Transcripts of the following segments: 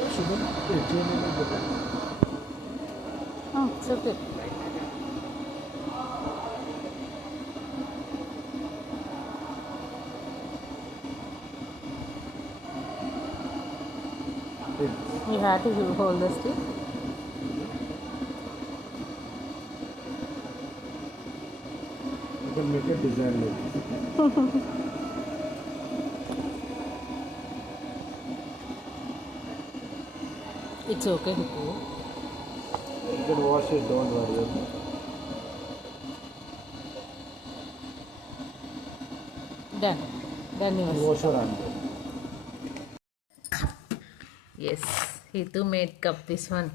It's okay. You have to hold the stick. You can make a design like this. It's okay, Hippo. You can wash it, don't worry. Done. Done yours. Wash your hand. Yes, Hitu made cup this one.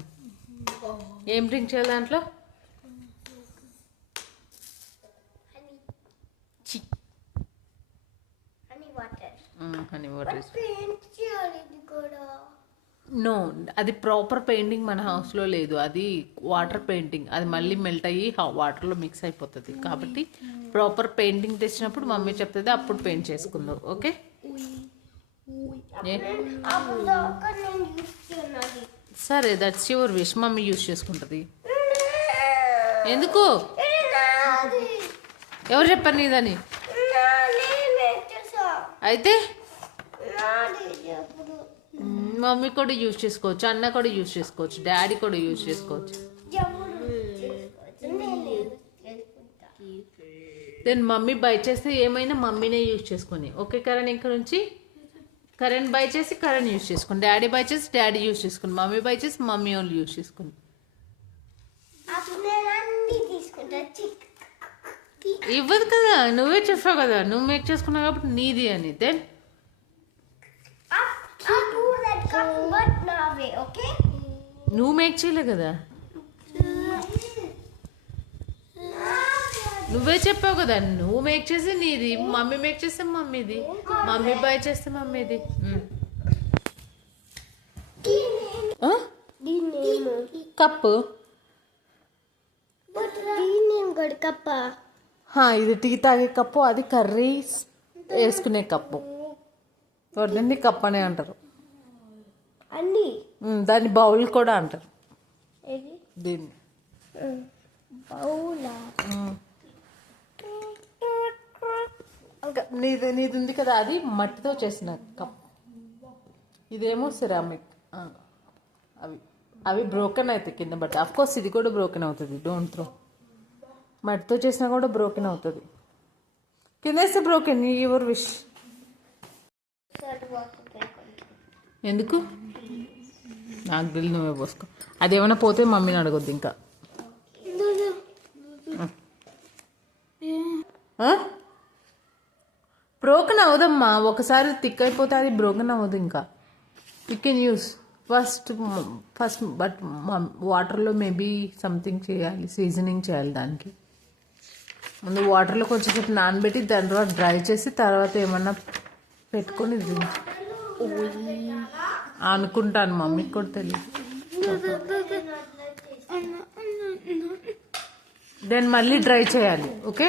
ఏం drink చేయాలి దాంట్లో? Honey water. No, అది proper painting మన హౌస్లో లేదు. అది water painting. అది మళ్ళీ మెల్ట్ అయ్యి వాటర్లో మిక్స్ అయిపోతుంది. కాబట్టి ప్రాపర్ పెయింటింగ్ తెచ్చినప్పుడు మమ్మీ చెప్తుంది, అప్పుడు పెయింట్ చేసుకుందాం. ఓకే? సరే, that's your wish. Mummy use చేసుకుంటుంది. ఎందుకు? ఎవరు చెప్పారు నీదని? అయితే మమ్మీ కూడా యూజ్ చేసుకోవచ్చు, అన్న కూడా యూజ్ చేసుకోవచ్చు, డాడీ కూడా యూజ్ చేసుకోవచ్చు. దెన్ మమ్మీ బై చేస్తే ఏమైనా మమ్మీనే యూజ్ చేసుకొని. ఓకే కరణ్, ఇక్కడ నుంచి కరణ్ బై చేసి కరణ్ యూజ్ చేసుకుని, డాడీ బై చేసి డాడీ యూజ్ చేసుకుని, మమ్మీ బై చేసి మమ్మీ ఓన్లీ యూజ్ చేసుకుని. ఇవ్వదు కదా, నువ్వే చెప్పావు కదా, నువ్వు మేక్ చేసుకున్నావు కాబట్టి నీది అని. దెన్ నువ్వు మేక్ చేయలే కదా, నువ్వే చెప్పావు కదా, నువ్వు మేక్ చేసి నీది, మమ్మీ మేక్ చేస్తే మమ్మీది, మమ్మీ బై చేస్తే మమ్మీది. కప్పు ఇది టీ తాగే కప్పు, అది కర్రీ వేసుకునే కప్పు. దీన్ని కప్ అనే అంటారు. దాన్ని బౌల్ కూడా అంటారు. దీన్ని నీది ఉంది కదా, అది మట్టితో చేసిన కప్. ఇదేమో సిరామిక్. అవి అవి బ్రోకెన్ అవుతాయి కింద బట్ అఫ్ కోర్స్ ఇది కూడా బ్రోకెన్ అవుతుంది. Don't throw. మట్టితో చేసినా కూడా బ్రోకెన్ అవుతుంది. కింద వేస్తే బ్రోకెన్. Your wish. ఎందుకు? నాకు తెలియదు, నువ్వే పోసుకో. అదేమైనా పోతే మమ్మీని అడగొద్దు ఇంకా. బ్రోకెన్ అవదమ్మా, ఒకసారి థిక్ అయిపోతే అది బ్రోకెన్ అవ్వదు. ఇంకా you can use first but వాటర్లో మేబీ సంథింగ్ చేయాలి, సీజనింగ్ చేయాలి. దానికి ముందు వాటర్లో కొంచెం సేపు నానబెట్టి దాని తర్వాత డ్రై చేసి తర్వాత ఏమన్నా పెట్టుకొని అనుకుంటాను. మమ్మీకి కూడా తెలియదు. దెన్ మళ్ళీ డ్రై చేయాలి. ఓకే?